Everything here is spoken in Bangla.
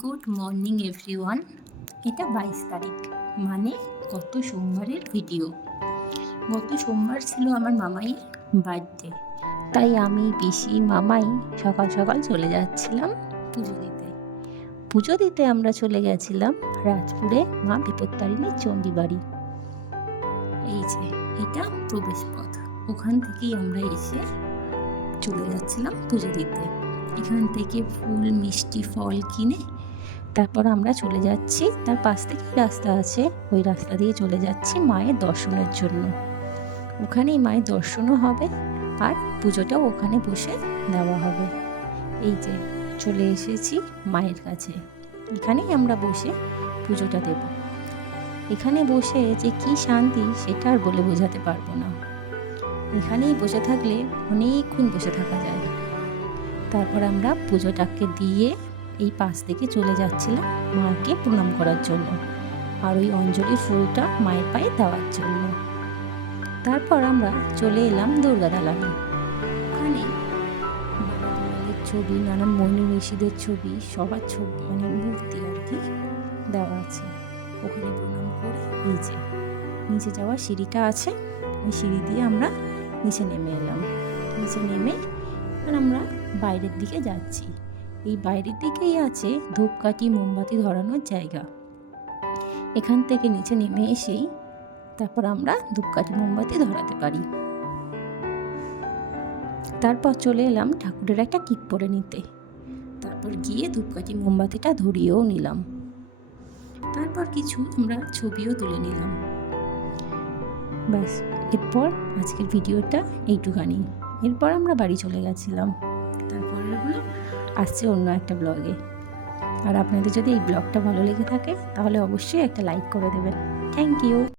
Good morning everyone. এটা 22 তারিখ, মানে গত সোমবারের ভিডিও। গত সোমবার ছিল আমার মামাইয়ের বার্থডে, তাই আমি পিসি মামাই সকাল সকাল চলে যাচ্ছিলাম পুজো দিতে আমরা চলে গেছিলাম রাজপুরে মা বিপত্তারিণীর চণ্ডীবাড়ি। এই যে এটা প্রবেশ পথ, ওখান থেকেই আমরা এসে চলে যাচ্ছিলাম পুজো দিতে। এখান থেকে ফুল মিষ্টি ফল কিনে তারপর আমরা চলে যাচ্ছি, তার পাশ থেকে রাস্তা আছে, ওই রাস্তা দিয়ে চলে যাচ্ছি মায়ের দর্শনের জন্য। ওখানেই মায়ের দর্শনও হবে আর পুজোটাও ওখানে বসে দেওয়া হবে। এই যে চলে এসেছি মায়ের কাছে, এখানেই আমরা বসে পুজোটা দেব। এখানে বসে যে কি শান্তি সেটা আর বলে বোঝাতে পারবো না। এখানেই বসে থাকলে অনেকক্ষণ বসে থাকা যায়। তারপর আমরা পুজোটাকে দিয়ে এই পাশ থেকে চলে যাচ্ছিলাম মাকে প্রণাম করার জন্য আর ওই অঞ্জলির ফুলটা মায়ের পায়ে দেওয়ার জন্য। তারপর আমরা চলে এলাম দুর্গা দালানে। ওখানে বাবা দুর্গার ছবি, নানান মণি ঋষিদের ছবি, সবার ছবি মানে মূর্তি আর কি দেওয়া আছে। ওখানে প্রণাম করে এই যে নিচে যাওয়ার সিঁড়িটা আছে, ওই সিঁড়ি দিয়ে আমরা নিচে নেমে এলাম। নিচে নেমে আর আমরা বাইরের দিকে যাচ্ছি। এই বাইরের দিকেই আছে ধূপকাঠি মোমবাতি ধরানোর জায়গা। এখান থেকে নিচে নেমে এসেই তারপর আমরা ধূপকাঠি মোমবাতি ধরাতে পারি। তারপর চলে এলাম ঠাকুরের একটা টিপ পরে নিতে। তারপর গিয়ে ধূপকাঠি মোমবাতিটা ধরিয়েও নিলাম। তারপর কিছু আমরা ছবিও তুলে নিলাম। ব্যাস, এরপর আজকের ভিডিওটা এইটুখানি। এরপর আমরা বাড়ি চলে গেছিলাম। তারপরেরগুলো আসছে অন্য একটা ব্লগে। আর আপনাদের যদি এই ব্লগটা ভালো লেগে থাকে তাহলে অবশ্যই একটা লাইক করে দেবেন। Thank you.